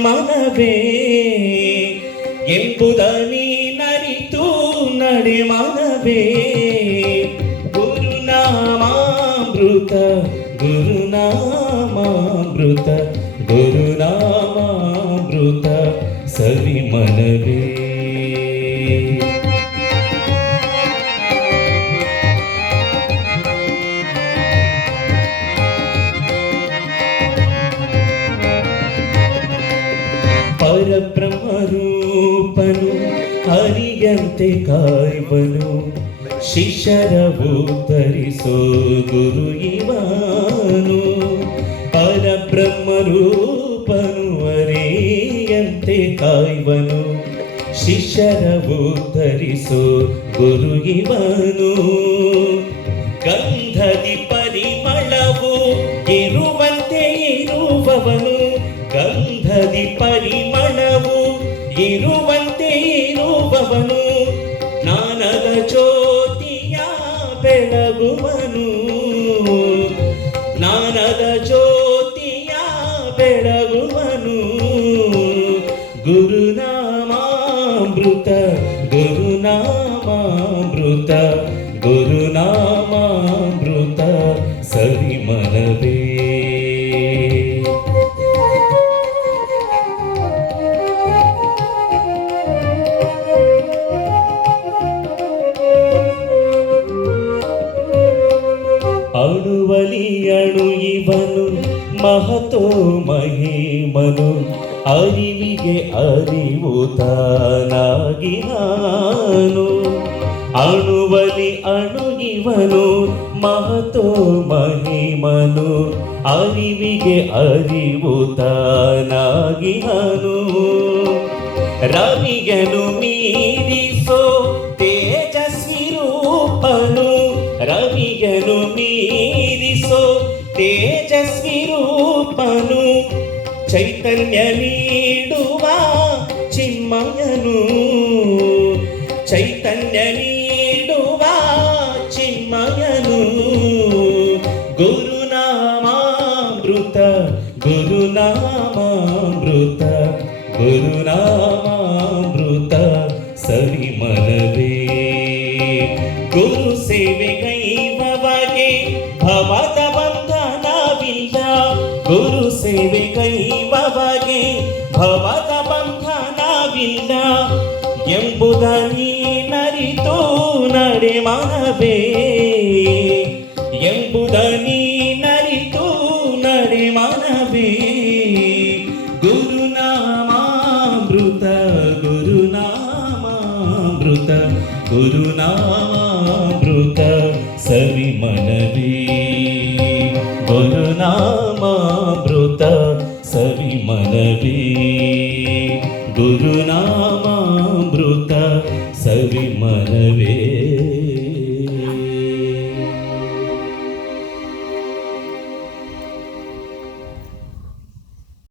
ಮನವೇ ಎಂಬುದ ನೀನರಿತು ನಡೆ ಮನವೇ ಗುರುನಾಮಾಮೃತ ಗುರುನಾಮಾಮೃತ ಗುರುನಾಮಾಮೃತ ಸವಿ ಮನವೇ ಪರಬ್ರಹ್ಮರೂಪನು ಹರಿಯಂತೆ ಕಾಯುವನು ಶಿಷ್ಯರ ಉದ್ಧರಿಸೋ ಗುರು ಇವನು ಪರಬ್ರಹ್ಮರೂಪನು ಹರಿಯಂತೆ ಕಾಯುವನು ಶಿಷ್ಯರ ಉದ್ಧರಿಸೋ ಗುರು ಇವನು ಗಂಧದಿ ಪರಿಮಳವು ಇರುವಂತೆ ಇರುವವನು ಗಂಧದಿ ಪರಿಮಳವು ಇರುವಂತೆ ಇರುವವನು ಜ್ಞಾನದ ಜ್ಯೋತಿಯ ಬೆಳಗುವನು ಜ್ಞಾನದ ಜ್ಯೋತಿಯ ಬೆಳಗುವನು ಗುರುನಾಮಾಮೃತ ಗುರುನಾಮಾಮೃತ ಗುರುನಾಮಾಮೃತ ಸವಿ ಮನವೇ ಅಣುವಲಿ ಅಣು ಇವನು ಮಹತೋ ಮಹಿಮನು ಅರಿವಿಗೆ ಅರಿವು ತಾನಾಗಿ ನಾನು ಅಣುವಲಿ ಅಣು ಇವನು ಮಹತೋ ಮಹಿಮನು ಅರಿವಿಗೆ ಅರಿವು ತಾನಾಗಿ ನಾನು ರವಿಗನು ಮೀರಿಸೋ ತೇಜಸ್ವಿ ರೂಪನು ರವಿಗನು ಮೀರಿಸೋ ತೇಜಸ್ವಿ ರೂಪನು ಚೈತನ್ಯ ನೀಡುವ ಚಿನ್ಮಯನು ಚೈತನ್ಯ ನೀಡುವ ಚಿನ್ಮಯನು ಗುರುನಾಮಾಮೃತ ಗುರುನಾಮಾಮೃತ ಗುರುನಾಮಾಮೃತ ಸವಿ ಮನವೇ ಗುರು ಸೇವೆಗೈವಗೆ ಭವದ ಬಂಧನವಿಲ್ಲ ಗುರು ಸೇವೆಗೈವಗೆ ಭವದ ಬಂಧನವಿಲ್ಲ ಎಂಬುದ ನೀನರಿತು ನಡೆ ಮನವೇ ಎಂಬುದ ನೀನರಿತು ನಡೆ ಮನವೇ ಗುರುನಾಮಾಮೃತ ಗುರುನಾಮಾಮೃತ ಗುರುನಾಮಾಮೃತ ಸವಿ ಮನವೇ ಗುರುನಾಮಾಮೃತ ಸವಿ ಮನವೇ ಗುರುನಾಮಾಮೃತ ಸವಿ ಮನವೇ